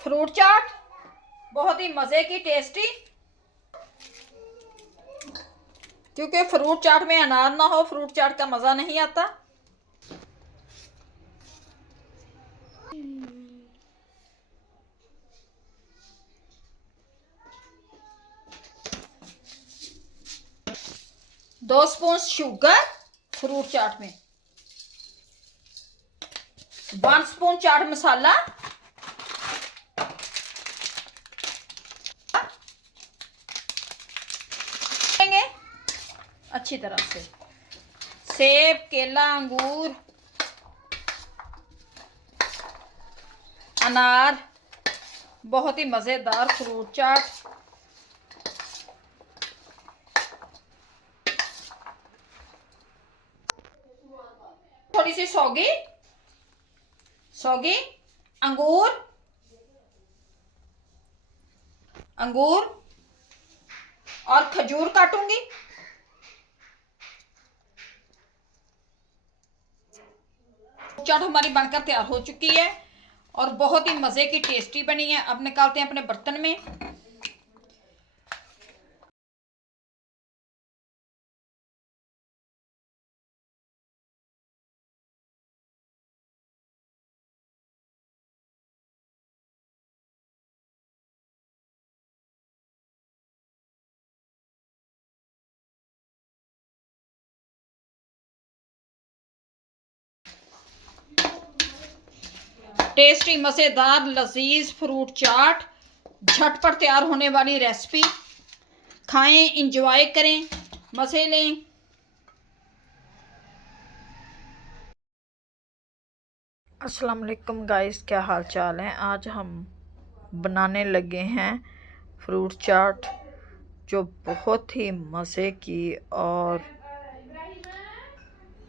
Fruit चाट बहुत ही मज़े की, टेस्टी। क्योंकि फ्रूट चाट में अनार ना हो, फ्रूट चाट का मज़ा नहीं आता। दो स्पून शुगर फ्रूट चाट में, 1 स्पून चाट मसाला, अच्छी तरह से। सेब, केला, अंगूर, अनार, बहुत ही मज़ेदार फ्रूट चाट। थोड़ी सी सौगी अंगूर और खजूर काटूंगी। चाट हमारी बनकर तैयार हो चुकी है और बहुत ही मज़े की, टेस्टी बनी है। अब निकालते हैं अपने बर्तन में। टेस्टी, मज़ेदार, लजीज फ्रूट चाट, झटपट तैयार होने वाली रेसिपी। खाएं, इंजॉय करें, मज़े लें। अस्सलाम वालेकुम गाइस, क्या हाल चाल है। आज हम बनाने लगे हैं फ्रूट चाट, जो बहुत ही मज़े की और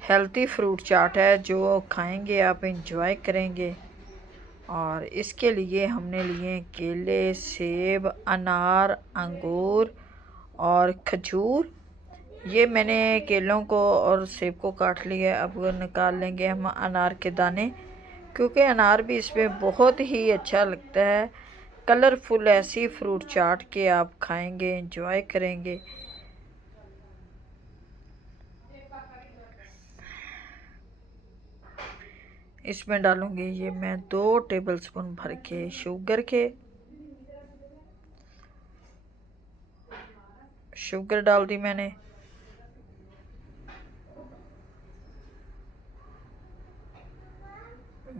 हेल्थी फ्रूट चाट है, जो खाएंगे आप इंजॉय करेंगे। और इसके लिए हमने लिए केले, सेब, अनार, अंगूर और खजूर। ये मैंने केलों को और सेब को काट लिया है। अब निकाल लेंगे हम अनार के दाने, क्योंकि अनार भी इसमें बहुत ही अच्छा लगता है। कलरफुल ऐसी फ्रूट चाट के आप खाएंगे, एंजॉय करेंगे। इसमें डालूंगी ये मैं 2 टेबलस्पून भर के शुगर डाल दी मैंने।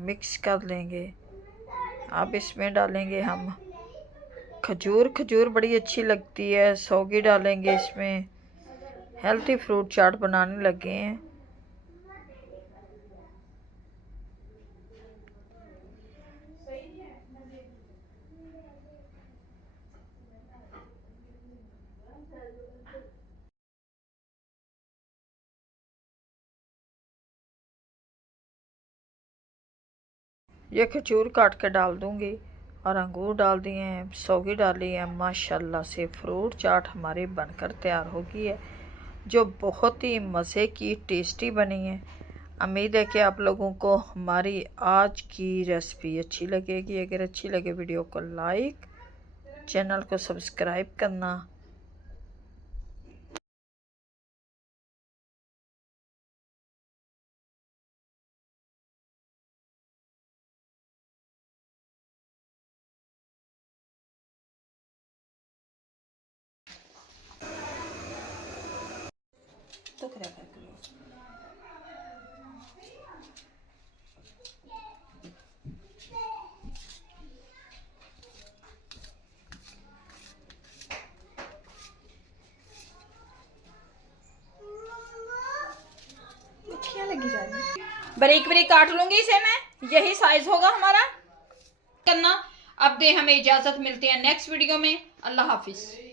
मिक्स कर लेंगे। अब इसमें डालेंगे हम खजूर बड़ी अच्छी लगती है, सौगी डालेंगे इसमें। हेल्थी फ्रूट चाट बनाने लगे हैं। ये खजूर काट के डाल दूंगी और अंगूर डाल दिए हैं, सौगी डाली है। माशाल्लाह से फ्रूट चाट हमारी बनकर तैयार हो गई है, जो बहुत ही मज़े की, टेस्टी बनी है। उम्मीद है कि आप लोगों को हमारी आज की रेसिपी अच्छी लगेगी। अगर अच्छी लगे वीडियो को लाइक, चैनल को सब्सक्राइब करना। तो क्या कर लगी जा रही, बारीक बारीक काट लूंगी इसे मैं। यही साइज होगा हमारा करना। अब दे हमें इजाजत, मिलते हैं नेक्स्ट वीडियो में। अल्लाह हाफिज।